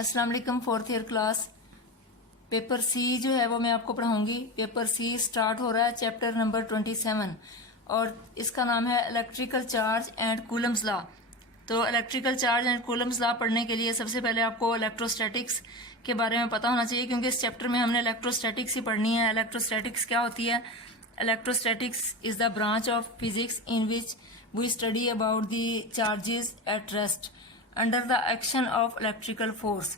अस्सलाम वालेकुम। Fourth year class paper C जो है वो मैं आपको पढ़ाऊंगी। पेपर सी स्टार्ट हो रहा है, चैप्टर नंबर 27 और इसका नाम है electrical charge and Coulomb's law. तो electrical charge and Coulomb's law पढ़ने के लिए सबसे पहले आपको इलेक्ट्रोस्टैटिक्स के बारे में पता होना चाहिए, क्योंकि इस चैप्टर में हमने इलेक्ट्रोस्टैटिक्स ही पढ़नी है। इलेक्ट्रोस्टैटिक्स क्या होती है? Electrostatics is the branch of physics in which we study about the charges at rest under the action of electrical force.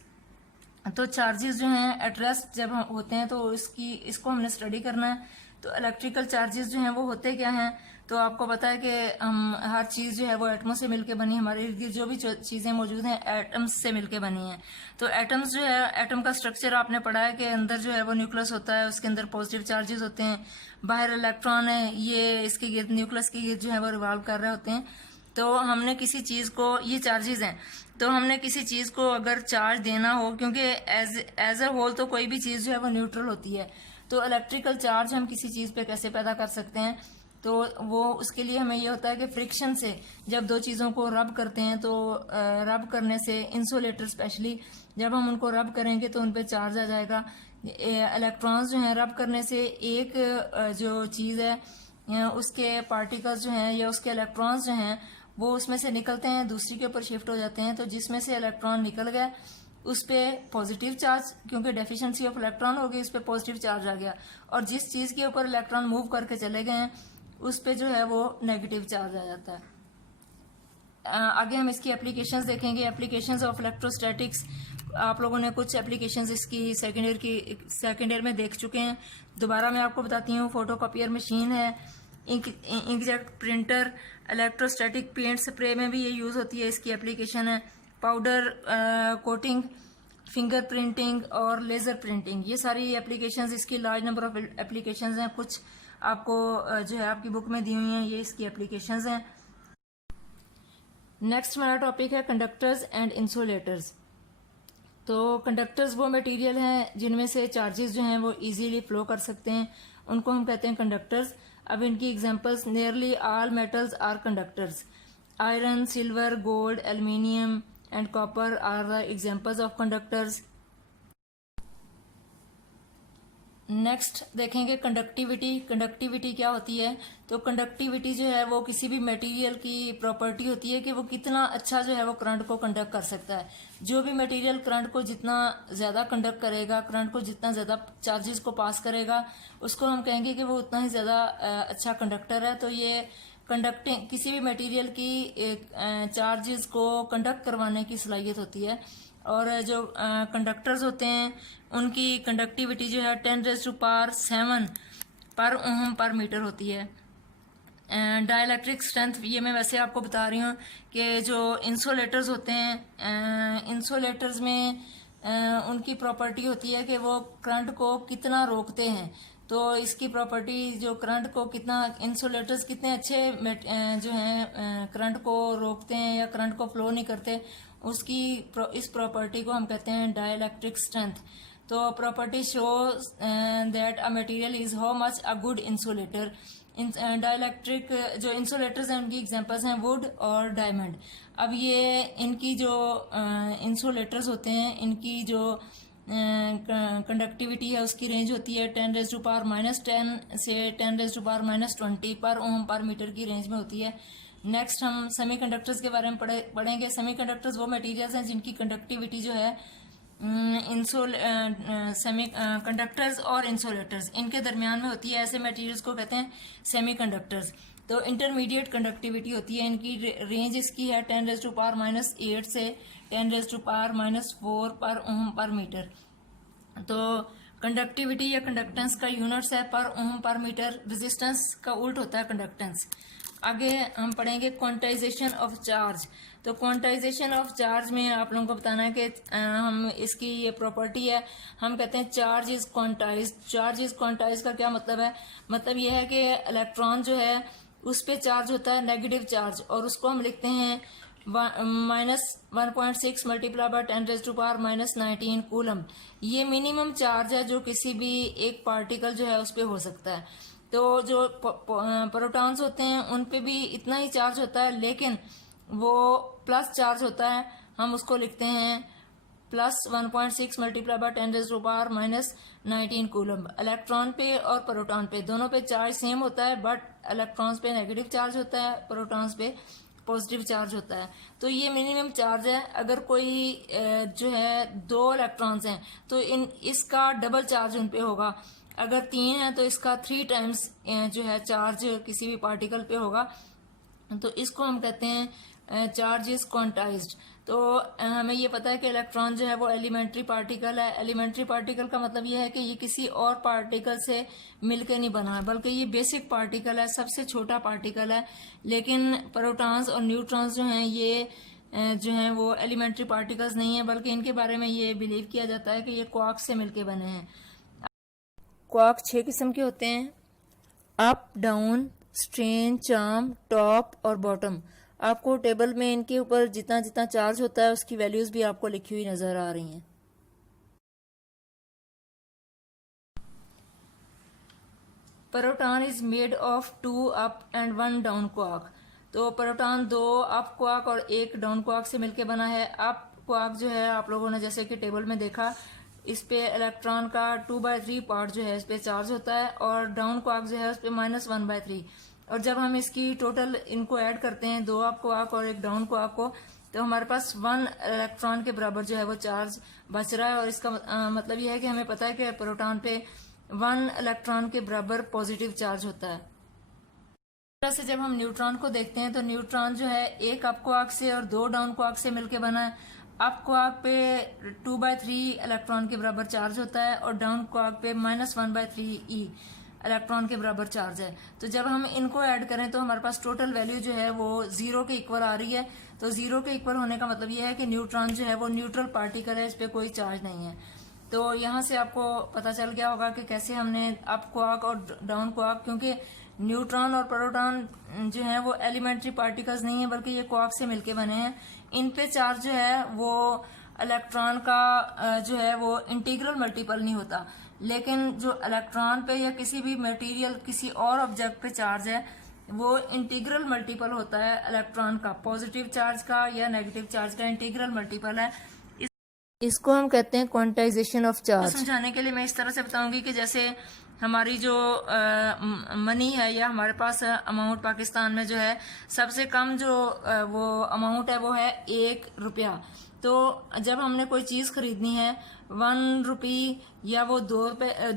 तो चार्जेस जो हैं एट रेस्ट जब होते हैं तो इसको हमने स्टडी करना है। तो इलेक्ट्रिकल चार्जेस जो हैं वो होते क्या हैं? तो आपको पता है कि हम हर चीज़ जो है वो एटमों से मिलके बनी है। हमारे इर्द गिर्द जो भी चीज़ें मौजूद हैं एटम्स से मिलके बनी हैं। तो एटम्स जो है, एटम का स्ट्रक्चर आपने पढ़ा है कि अंदर जो है वो न्यूक्लियस होता है, उसके अंदर पॉजिटिव चार्जेस होते हैं, बाहर इलेक्ट्रॉन है, ये इसके गिर्द न्यूक्लियस के गिर्द जो है वो रिवॉल्व कर रहे होते हैं। तो हमने किसी चीज़ को, ये चार्जेस हैं, तो हमने किसी चीज़ को अगर चार्ज देना हो, क्योंकि एज अ होल तो कोई भी चीज़ जो है वो न्यूट्रल होती है, तो इलेक्ट्रिकल चार्ज हम किसी चीज़ पे कैसे पैदा कर सकते हैं? तो वो उसके लिए हमें ये होता है कि फ्रिक्शन से जब दो चीज़ों को रब करते हैं तो रब करने से, इंसुलेटर स्पेशली जब हम उनको रब करेंगे तो उन पर चार्ज आ जाएगा। इलेक्ट्रॉन्स जो हैं रब करने से एक जो चीज़ है उसके पार्टिकल्स जो हैं या उसके इलेक्ट्रॉन्स जो हैं वो उसमें से निकलते हैं, दूसरी के ऊपर शिफ्ट हो जाते हैं। तो जिसमें से इलेक्ट्रॉन निकल गया उस पर पॉजिटिव चार्ज, क्योंकि डेफिशिएंसी ऑफ इलेक्ट्रॉन हो गई, उस पर पॉजिटिव चार्ज आ गया। और जिस चीज़ के ऊपर इलेक्ट्रॉन मूव करके चले गए हैं उस पर जो है वो नेगेटिव चार्ज आ जाता है। आगे हम इसकी एप्लीकेशंस देखेंगे। एप्लीकेशंस ऑफ इलेक्ट्रोस्टैटिक्स, आप लोगों ने कुछ एप्लीकेशंस इसकी सेकेंड ईयर में देख चुके हैं। दोबारा मैं आपको बताती हूँ। फोटोकॉपियर मशीन है, inkjet printer, electrostatic paint spray में भी ये यूज़ होती है, इसकी एप्लीकेशन है। पाउडर कोटिंग, फिंगर प्रिंटिंग और लेज़र प्रिंटिंग, ये सारी एप्लीकेशंस, इसकी लार्ज नंबर ऑफ एप्लीकेशंस हैं। कुछ आपको जो है आपकी बुक में दी हुई हैं, ये इसकी एप्लीकेशंस हैं। नेक्स्ट हमारा टॉपिक है कंडक्टर्स एंड इंसुलेटर्स। तो कंडक्टर्स वो मटेरियल हैं जिनमें से चार्जेस जो हैं वो इजीली फ्लो कर सकते हैं, उनको हम कहते हैं कंडक्टर्स। अब इनकी examples, nearly all metals are conductors. Iron, silver, gold, aluminium and copper are the examples of conductors. Next देखेंगे कंडक्टिविटी। कंडक्टिविटी क्या होती है? तो कंडक्टिविटी जो है वो किसी भी मटेरियल की प्रॉपर्टी होती है कि वो कितना अच्छा जो है वो करंट को कंडक्ट कर सकता है। जो भी मटेरियल करंट को जितना ज़्यादा कंडक्ट करेगा, करंट को जितना ज़्यादा चार्जेस को पास करेगा, उसको हम कहेंगे कि वो उतना ही ज़्यादा अच्छा कंडक्टर है। तो ये कंडक्टिंग, किसी भी मटेरियल की चार्जेस को कंडक्ट करवाने की सलाहियत होती है। और जो कंडक्टर्स होते हैं उनकी कंडक्टिविटी जो है 10⁻⁷ पर ओम पर मीटर होती है। डाइलेक्ट्रिक स्ट्रेंथ, ये मैं वैसे आपको बता रही हूँ कि जो इंसुलेटर्स होते हैं, इंसुलेटर्स में उनकी प्रॉपर्टी होती है कि वो करंट को कितना रोकते हैं। तो इसकी प्रॉपर्टी जो करंट को कितना, इंसुलेटर्स कितने अच्छे जो हैं करंट को रोकते हैं या करंट को फ्लो नहीं करते, उसकी इस प्रॉपर्टी को हम कहते हैं डाइलेक्ट्रिक स्ट्रेंथ। तो property shows that a material is how much a good insulator. Dielectric जो इंसुलेटर्स हैं उनकी एग्जांपल्स हैं वुड और डायमंड। अब ये इनकी जो इंसुलेटर्स होते हैं, इनकी जो कंडक्टिविटी है उसकी रेंज होती है 10⁻⁻10 से 10⁻⁻20 पर ओम पर मीटर की रेंज में होती है। नेक्स्ट हम सेमीकंडक्टर्स के बारे में पढ़ेंगे। सेमीकंडक्टर्स वो मटेरियल्स हैं जिनकी कंडक्टिविटी जो है कंडक्टर्स और इंसुलेटर्स इनके दरमियान में होती है। ऐसे मटेरियल्स को कहते हैं सेमीकंडक्टर्स। तो इंटरमीडिएट कंडक्टिविटी होती है, इनकी रेंज इसकी है 10⁻⁸ से 10⁻⁻4 पर ओम पर मीटर। तो कंडक्टिविटी या कंडक्टेंस का यूनिट्स है पर ओम पर मीटर। रेजिस्टेंस का उल्ट होता है कंडक्टेंस। आगे हम पढ़ेंगे क्वांटाइजेशन ऑफ चार्ज। तो क्वांटाइजेशन ऑफ चार्ज में आप लोगों को बताना है कि हम इसकी ये प्रॉपर्टी है, हम कहते हैं charge is quantize. Charge is quantize का क्या मतलब है? मतलब ये है कि इलेक्ट्रॉन जो है उस पर चार्ज होता है नेगेटिव चार्ज, और उसको हम लिखते हैं -1.6 मल्टीप्लाई बाय 10⁻⁻19 कूलम। ये मिनिमम चार्ज है जो किसी भी एक पार्टिकल जो है उस पर हो सकता है। तो जो प्रोटॉन्स होते हैं उन पे भी इतना ही चार्ज होता है, लेकिन वो प्लस चार्ज होता है, हम उसको लिखते हैं plus 1.6 multiply by 10⁻⁻⁻19 coulomb. Electron पे और प्रोटॉन पे दोनों पे चार्ज सेम होता है, बट इलेक्ट्रॉन्स पे नेगेटिव चार्ज होता है, प्रोटॉन्स पे पॉजिटिव चार्ज होता है। तो ये मिनिमम चार्ज है। अगर कोई जो है 2 इलेक्ट्रॉन्स हैं तो इसका डबल चार्ज उन पे होगा। अगर 3 है तो इसका 3 टाइम्स जो है चार्ज किसी भी पार्टिकल पे होगा। तो इसको हम कहते हैं चार्ज इज क्वांटाइज्ड। तो हमें ये पता है कि इलेक्ट्रॉन जो है वो एलिमेंट्री पार्टिकल है। एलिमेंट्री पार्टिकल का मतलब ये है कि ये किसी और पार्टिकल से मिलके नहीं बना है, बल्कि ये बेसिक पार्टिकल है, सबसे छोटा पार्टिकल है। लेकिन प्रोटॉन्स और न्यूट्रॉन्स जो हैं ये जो हैं वो एलिमेंट्री पार्टिकल्स नहीं है, बल्कि इनके बारे में ये बिलीव किया जाता है कि ये क्वार्क से मिलके बने हैं। क्वार्क 6 किस्म के होते हैं, up, down, strain, charm, top और बॉटम। आपको टेबल में इनके ऊपर जितना जितना चार्ज होता है उसकी वैल्यूज भी आपको लिखी हुई नजर आ रही हैं। Proton is made of 2 up and 1 down quark. तो प्रोटॉन 2 अप क्वार्क और 1 डाउन क्वार्क से मिलकर बना है। अप क्वार्क जो है आप लोगों ने जैसे कि टेबल में देखा, इस पे इलेक्ट्रॉन का 2/3 पार्ट जो है इस पे चार्ज होता है, और डाउन क्वार्क जो है उस पे -1/3। और जब हम इसकी टोटल इनको ऐड करते हैं 2 अप क्वार्क और 1 डाउन क्वार्क को, तो हमारे पास 1 इलेक्ट्रॉन के बराबर जो है वो चार्ज बच रहा है। और इसका मतलब यह है कि हमें पता है कि प्रोटॉन पे 1 इलेक्ट्रॉन के बराबर पॉजिटिव चार्ज होता है। इस तरह से जब हम न्यूट्रॉन को देखते हैं तो न्यूट्रॉन जो है 1 अप क्वार्क से और 2 डाउन क्वार्क से मिलकर बना है। अप क्वार्क पे 2/3 इलेक्ट्रॉन के बराबर चार्ज होता है और डाउन क्वार्क पे -1/3 ई इलेक्ट्रॉन के बराबर चार्ज है। तो जब हम इनको ऐड करें तो हमारे पास टोटल वैल्यू जो है वो 0 के इक्वल आ रही है। तो 0 के इक्वल होने का मतलब ये है कि न्यूट्रॉन जो है वो न्यूट्रल पार्टिकल है, इस पे कोई चार्ज नहीं है। तो यहाँ से आपको पता चल गया होगा कि कैसे हमने अप क्वार्क और डाउन क्वार्क, क्योंकि न्यूट्रॉन और प्रोटॉन जो है वो एलिमेंट्री पार्टिकल्स नहीं है, बल्कि ये क्वार्क से मिलके बने हैं। इन पे चार्ज जो है वो इलेक्ट्रॉन का जो है वो इंटीग्रल मल्टीपल नहीं होता। लेकिन जो इलेक्ट्रॉन पे या किसी भी मटेरियल, किसी और ऑब्जेक्ट पे चार्ज है वो इंटीग्रल मल्टीपल होता है इलेक्ट्रॉन का। पॉजिटिव चार्ज का या नेगेटिव चार्ज का इंटीग्रल मल्टीपल है। इसको हम कहते हैं क्वांटाइजेशन ऑफ चार्ज। समझाने के लिए मैं इस तरह से बताऊंगी कि जैसे हमारी जो मनी है या हमारे पास अमाउंट पाकिस्तान में जो है सबसे कम जो वो अमाउंट है वो है 1 रुपया। तो जब हमने कोई चीज खरीदनी है 1 रुपी, या वो 2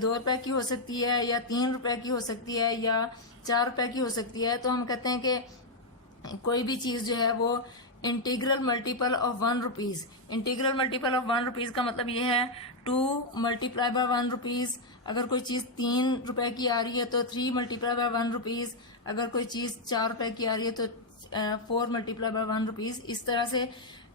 रुपए की हो सकती है, या 3 रुपए की हो सकती है, या 4 रुपए की हो सकती है, तो हम कहते हैं कि कोई भी चीज जो है वो integral multiple of 1 rupees. Integral multiple of 1 rupees का मतलब ये है 2 मल्टीप्लाई बाय 1 रुपीज। अगर कोई चीज 3 रुपए की आ रही है तो 3 मल्टीप्लाई बाय 1 रुपीज। अगर कोई चीज 4 रुपए की आ रही है तो 4 मल्टीप्लाई बाय 1 रुपीज। इस तरह से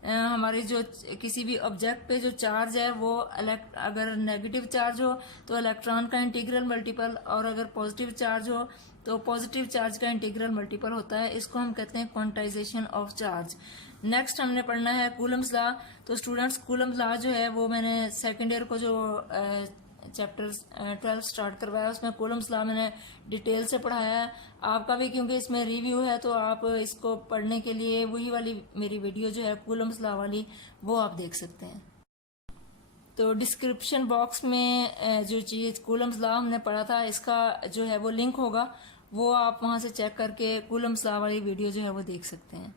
हमारे जो किसी भी ऑब्जेक्ट पे जो चार्ज है वो अगर नेगेटिव चार्ज हो तो इलेक्ट्रॉन का इंटीग्रल मल्टीपल, और अगर पॉजिटिव चार्ज हो तो पॉजिटिव चार्ज का इंटीग्रल मल्टीपल होता है। इसको हम कहते हैं क्वांटाइजेशन ऑफ चार्ज। नेक्स्ट हमने पढ़ना है कूलम्स लॉ। तो स्टूडेंट्स, कूलम्स लॉ जो है वो मैंने सेकेंड ईयर को जो चैप्टर 12 स्टार्ट करवाया उसमें कूलम्स लॉ मैंने डिटेल से पढ़ाया है। आपका भी क्योंकि इसमें रिव्यू है तो आप इसको पढ़ने के लिए वही वाली मेरी वीडियो जो है कूलम्स लॉ वाली वो आप देख सकते हैं। तो डिस्क्रिप्शन बॉक्स में जो चीज कूलम्स लॉ हमने पढ़ा था इसका जो है वो लिंक होगा, वो आप वहां से चेक करके कूलम्स लॉ वाली वीडियो जो है वो देख सकते हैं।